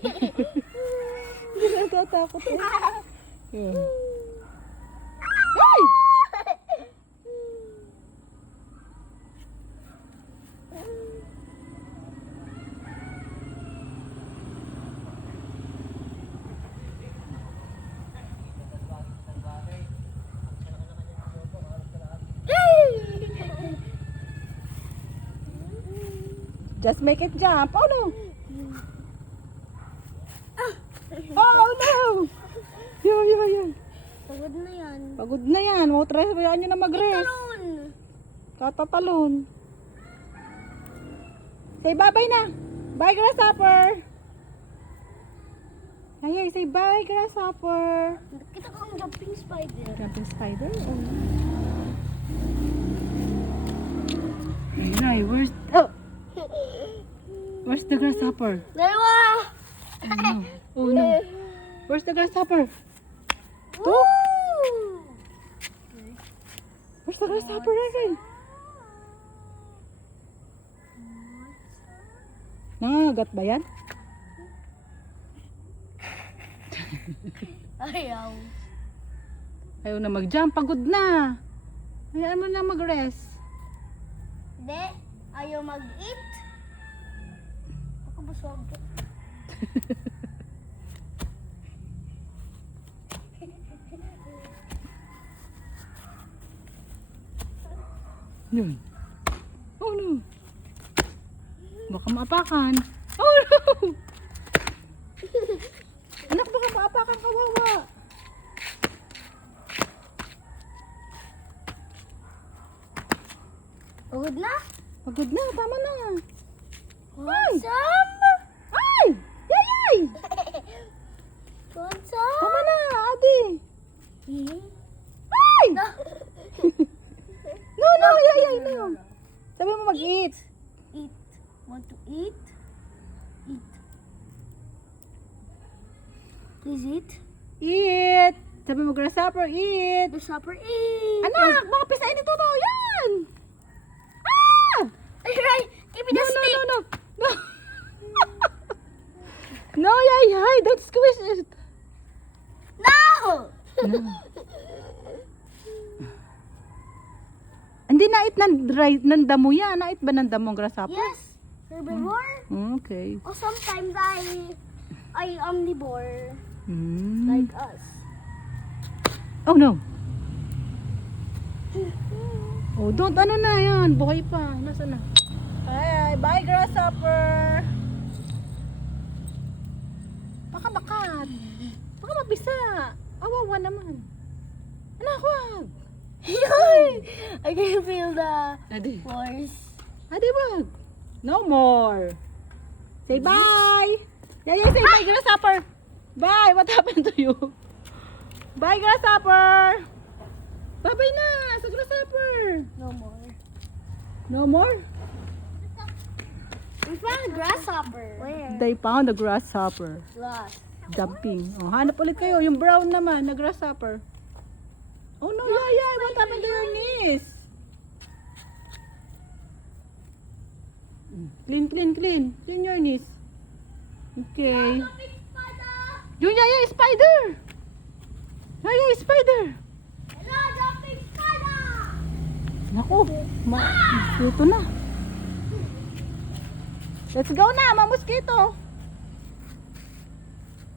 Hindi natatakot eh. Yun. Ay! Just make it jump. Oh no! Oh no! Yun. Pagod na yan. Pagod na yan. Mo try kaya nyo na mag-rest. Talon! Katatalon. Say bye-bye na. Bye, grasshopper. Ay, say bye, grasshopper. Kita ko ang jumping spider. Jumping spider? Oh. Ay, where's... Oh! Where's the grasshopper? Dalawa! Oh no. Oh no. Where's the grasshopper? Woo! Where's the grasshopper again? Nangangagat ba yan? Ayaw. Ayaw na mag-jump. Pagod na. Hayaan mo na mag-rest. Hindi. Ayaw mag-eat. Ako busog. Yun. Oh no. Baka maapakan. Oh no. Anak, baka maapakan, kawawa. Pagod na? Pagod na. Tama na. Awesome! Ay! Yay! Awesome! Tama na, Adi. Hmm? Ay! No. No, yay, no. Sabi mo mag-eat. Eat. Want to eat? Eat. Please eat. Eat. Sabi mo, grasshopper, eat. The supper eat. Anak, baka pisain ito to. Yan! Ah! Ay, right. Give me the stick. No. No, yay, don't squish it. No! Hindi nait ng damo yan. Nait ba ng damo ang grasshopper? Yes. Herbivore. Okay. Or sometimes I omnivore Mm. like us. Oh no. Oh, don't ano na yan. Buhay pa. Nasaan na? Ay, bye grasshopper. Baka bakat. Baka mapisa. Awawa naman. Anak, wag. I can feel the Adi. force. Adi, wag. No more. Say bye. Yeah, say bye, grasshopper. Bye. What happened to you? Bye, grasshopper. Bye-bye na sa grasshopper. No more. No more? We found a grasshopper. Where? They found a grasshopper. Lost. Jumping. Oh, hanap ulit kayo. Yung brown naman na grasshopper. Oh no, yeah. What happened to your knees? Clean. Clean your knees. Okay. Yung yaya, spider! Yaya, spider! Hello, jumping spider! Naku, ito na. Let's go na, mga mosquito.